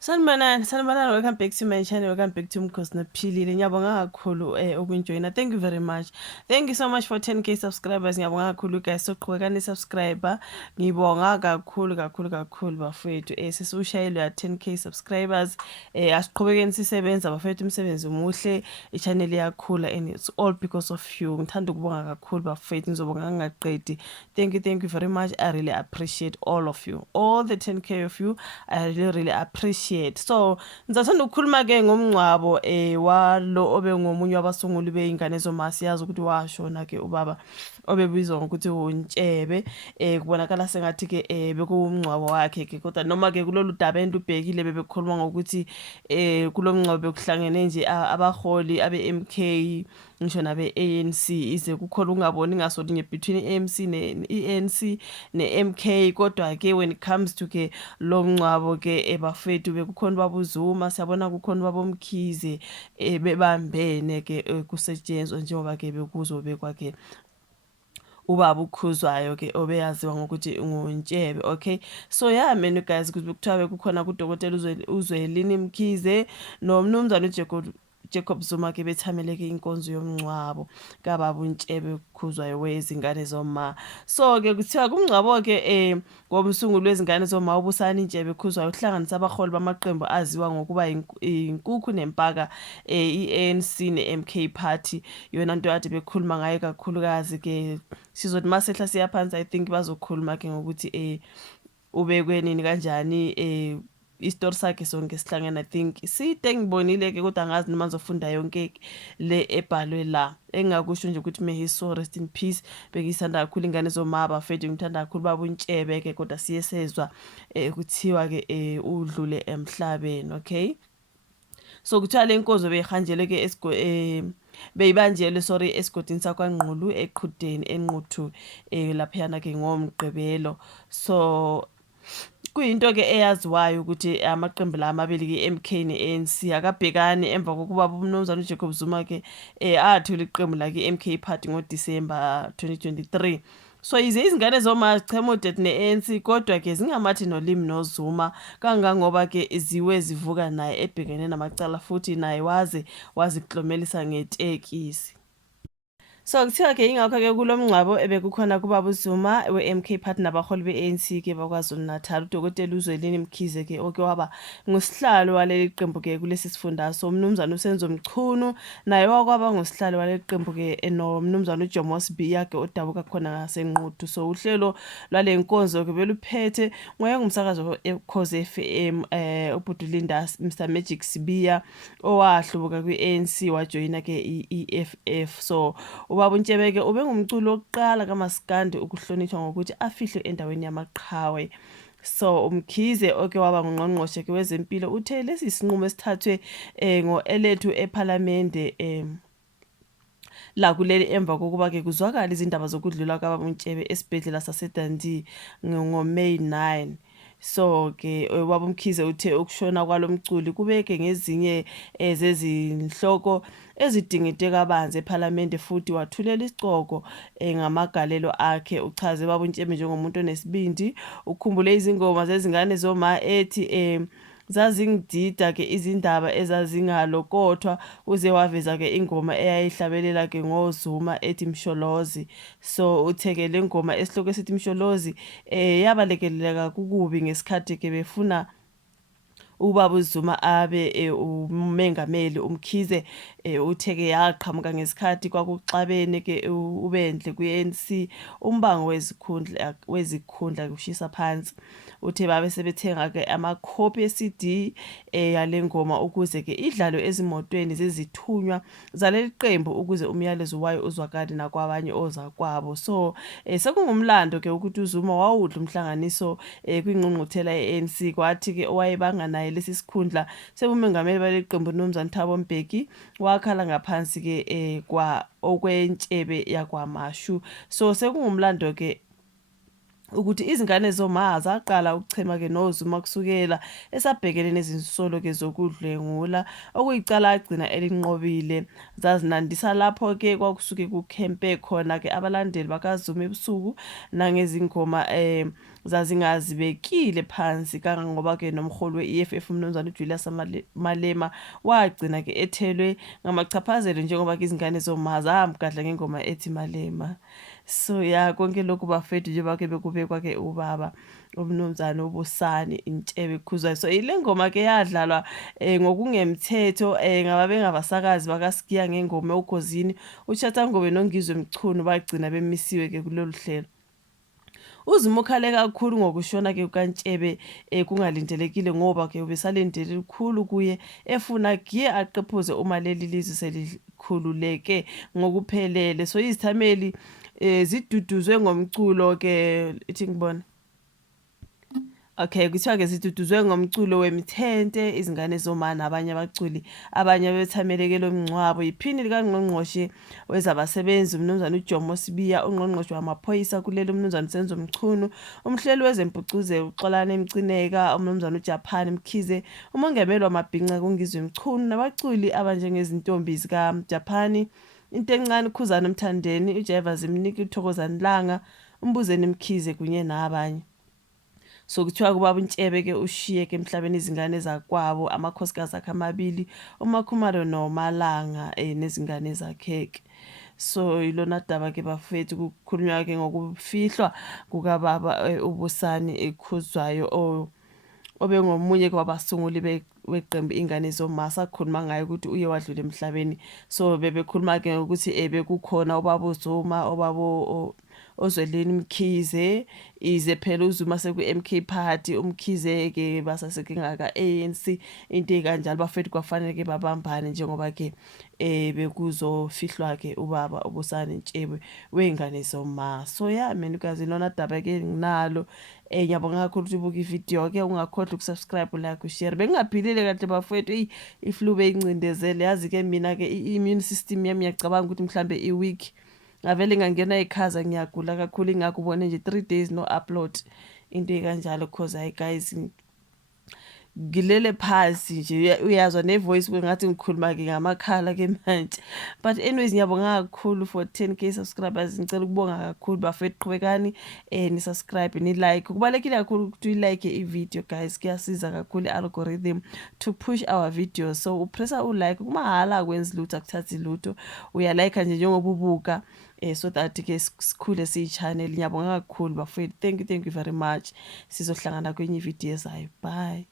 Sanibonani, welcome back to my channel, welcome back to Mkhosi Nophilile. Ngiyabonga kakhulu ukujoina. Thank you very much. Thank you so much for 10k subscribers. Ngiyabonga kakhulu guys. Soqhubeka ni subscriber. Ngibonga kakhulu bafethu. Sesiushayile ya 10k subscribers. Asiqhubekeni sisebenza bafethu, umsebenzi umuhle. I-channel iyakhula and it's all because of you. Ngithanda ukubonga kakhulu bafethu. Ngizobonga ngaqedi. Thank you very much. I really appreciate all of you. All the 10k of you. I really appreciate. So ngizathanda ukukhuluma ke ngomncwabo walo obe ngomunye wabasunguli beingane zomasi, yazi ukuthi washona ke ubaba obebizwa ngokuthi uNtshebe. Kubonakala sengathi ke bekuwumncwabo wakhe ke, kodwa noma ke kulolu daba entubhekile bebekhuluma ngokuthi kulomncwabo bekuhlangene nje abaholi abe-MK ngisho nabe-ANC, ize kukhona ungaboni ngasolinye between i-ANC ne-MK. Kodwa ke when it comes to ke lo mncwabo ke bafethu bekukhona babuZuma, siyabona kukhona babomkhize bebambene ke kusetshenzwa njengoba ke bekuzobekwa ke ubaba uKhuzwayo ke obeyaziwa ngokuthi nguNtshebe. Okay, so yeah man guys, ukuthi kuthiwa kukhona kudokotela uZwelini Mkhize nomnumzana Jacob Zuma ke bethameleke inkonzo yomncwabo kababa uNtshebe Khuzwayo wezingane zoma. So ke kuthiwa kumncwabo ke ngomsunguli wezingane zoma uBusani Ntshebe Khuzwayo uhlanganisa abaholi bamaqembu aziwa ngokuba inkukhu nempaka, i-ANC ne-MK party. Yona nto ade bekhuluma ngayo kakhulukazi ke, sizothi masehla siyaphansi I think bazokhuluma ke ngokuthi ubekwe nini kanjani isitori sakhe sonke sihlangene. I think side ngibonile ke, kodwa angazi noma ngizofunda yonke le ebhalwe la. Engakusho nje ukuthi may his soul rest in peace. Bekisanda kakhulu ingane zomaba fethu, ngithanda kakhulu baba uNtshebe ke, kodwa siyesezwa kuthiwa ke udlule emhlabeni. Okay, so kuthiwa le nkonzo beyihanjelwe ke beyibanjelwe esigodini sakwaNgqulu eQhudeni eNquthu laphayana ke ngoMgqibelo. So kuyinto ke eyaziwayo ukuthi amaqembu la amabili ke-MK ne-ANC akabhekani emva kokuba umnumzana uJacob Zuma ke athola iqembu la ke-MK party ngoDisemba 2023. So yize izingane zoma zichema udet ne-ANC, kodwa ke zingamathi nolimi noZuma kangangoba ke ziwe zivuka naye ebhekene namacala, futhi naye waziklomelisa ngetekisi. So kuthiwa ke ingakho ke kulomncwabo ebekukhona kubaba uZuma we-MK party nabaholi be-ANC ke bakwaZulu Natal, udokotela uZwelini Mkhize ke oke waba ngusihlalo waleli qembu ke kulesi sifundazwe. Umnumzana uSenzo Mchunu naye wakwaba ngusihlalo waleli qembu ke nomnumzana uJomo Sibiya ke odabuka khona ngaseNquthu. So uhlelo lwale nkonzo ke beluphethe ngumsakazo eCause FM uBudulinda Mr Magic Sibiya owahlubuka kwi-ANC wajoyina ke i-EFF. So ubaba uNtshebe ke ubengumculi wokuqala kaMaskandi ukuhlonishwa ngokuthi afihlwe endaweni yamaqhawe. So uMkhize oke waba ngungqongqoshe ke wezempilo uthe lesi sinqumo esithathwe ngo-elethu ePhalamende la kuleli emva kokuba ke kuzwakala izindaba zokudlula kababa uNtshebe esibhedlela saseDundee ngoMay 9. So ke ubaba uMkhize uthe ukushona kwalomculi kubeke ngezinye zezinhloko ezidingide kabanzi ePhalamende, futhi wathulela isicoko ngamagalelo akhe. Uchaze baba uNtshebe njengomuntu onesibindi, ukhumbule izingoma zezingane zoma ethi zazingidida ke izindaba ezazingalokothwa, uze waveza ke ingoma eyayihlabelela ke ngoZuma ethi Msholozi. So uthekele ingoma esihloko esithi Msholozi yabalekeleleka kukubi ngesikhathi ke befuna ubaba uZuma abe umengameli. UMkhize utheke yaqhamuka ngesikhathi kwakuxabene ke uBendle kwi-ANC umbango wezikhundla kushisa phansi. Uthe babe sebethenga ke amakhophi e-CD yale ngoma ukuze ke idlalwe ezimotweni zezithunywa zaleli qembu ukuze umyalezo wayo uzwakale nakwabanye ozakwabo. So sekungumlando ke ukuthi uZuma wawudla umhlanganiso kwingqungquthela ye-ANC, kwathi ke owayebanga naye lesi sikhundla sebumengameli baleli qembu uMnumzane Thabo Mbeki wakhala ngaphansi ke kwa okweNtshebe yakwaMashu. So sekungumlando ke ukuthi izingane zoma zaqala ukuchema ke noZuma kusukela esabhekene nezinsolo ke zokudlwengula okuyicala agcina elinqobile. Zazinandisa lapho ke kwakusuke kukhempe khona ke abalandeli bakaZuma ebusuku nangezingoma zazingazibekile phansi kangangoba ke nomholi we-EFF umnumzane uJulius Malema wagcina ke ethelwe ngamachaphazelo njengoba ke izingane zoma zamgadla ngengoma ethi Malema. So ya konke lokhu bafethu njengoba ke bekubekwa ke ubaba umnumzane uBusani Ntshebe Khuzwayo. So ile ngoma ke yadlalwa ngokungemthetho ngababe ngabasakazi bakaSigiya ngengoma eUkhosini uShathangobe noNgizwe Mchunu bagcina bemisiwe ke kulolu hlelo. uZuma ukhale kakhulu ngokushona ke kukaNtshebe kungalindelekile ngoba ke ubesalindele likhulu kuye efuna giye aqephuze uma leli lizwe selikhululeke ngokuphelele. So izithameli ziduduzwe ngomculo ke ithi ngibona okay kuthiwa ke ziduduzwe ngomculo wemithente izingane zomana abanye abaculi abanye bethameleke lo mncwabo iphini likaNgqongqoshe wezabasebenzi umnumzane uJomo Sibiya ungqongqoshe wamaphoyisa kulelo umnumzane Senzo Mchunu umhleli wezempucuze uXolani Mcineka umnumzane uJapan Mkhize umongameli wamabhinqa kuNgizwe Mchunu nabaculi abanjengezintombi zika Japan into encane uKhuzana Mthandeni uJeva Zimniki uThokozani Langa uMbuzeni Mkhize kunye nabanye. So kuthiwa kubaba uNtshebe ke ushiye ke emhlabeni izingane zakwabo amakhosikazi akhe amabili uMakhumalo noMalanga nezingane zakhe ke. So ilona daba ke bafethu kukhulunywa ke ngokufihlwa kukababa uBusani Khuzwayo obengomunye kwabasunguli weqembu ingane zomasa akhuluma ngayo ukuthi uye wadlula emhlabeni. So bebekhuluma ke ukuthi bekukhona ubaba uZuma obabo Ozweleni Mkhize ize phela uZuma seku-MK party uMkhize ke basaseke ngaka ANC into ekanjalo bafethu kwafanele ke babambane njengoba ke bekuzofihlwa ke ubaba uBusani Ntshebe wengane zoma. So yeah mina ukazi lona daba ke nginalo ngiyabonga kakhulu ukuthi ubuka ivideo ke ungakhohlwa ukusubscribe like ushare bengaphilile kahle bafethu iflu beyincindezele yazi ke mina ke immune system yami ngiyacabanga ukuthi mhlambe iweek ngavele ngangena ikhaza ngiyagula kakhulu ingakubone nje 3 days no upload into ekanjalo cause hi guys ngilele phansi nje uyazwa nevoice kwengathi ngikhuluma ke ngamakhala ke manje. But anyways ngiyabonga kakhulu for 10k subscribers ngicela ukubonga kakhulu bafethu qhubekani ni subscribe ni like kubalekile kakhulu ukuthi like i-video guys kuyasiza kakhulu i-algorithm to push our videos. So upressa u-like kumahala akwenzi lutho akuthathi lutho uya like nje njengoba ubuka so that ke sikhule siyi-channel. Ngiyabonga kakhulu bafethu thank you very much sizohlangana kwenye ivideo ezayo bye.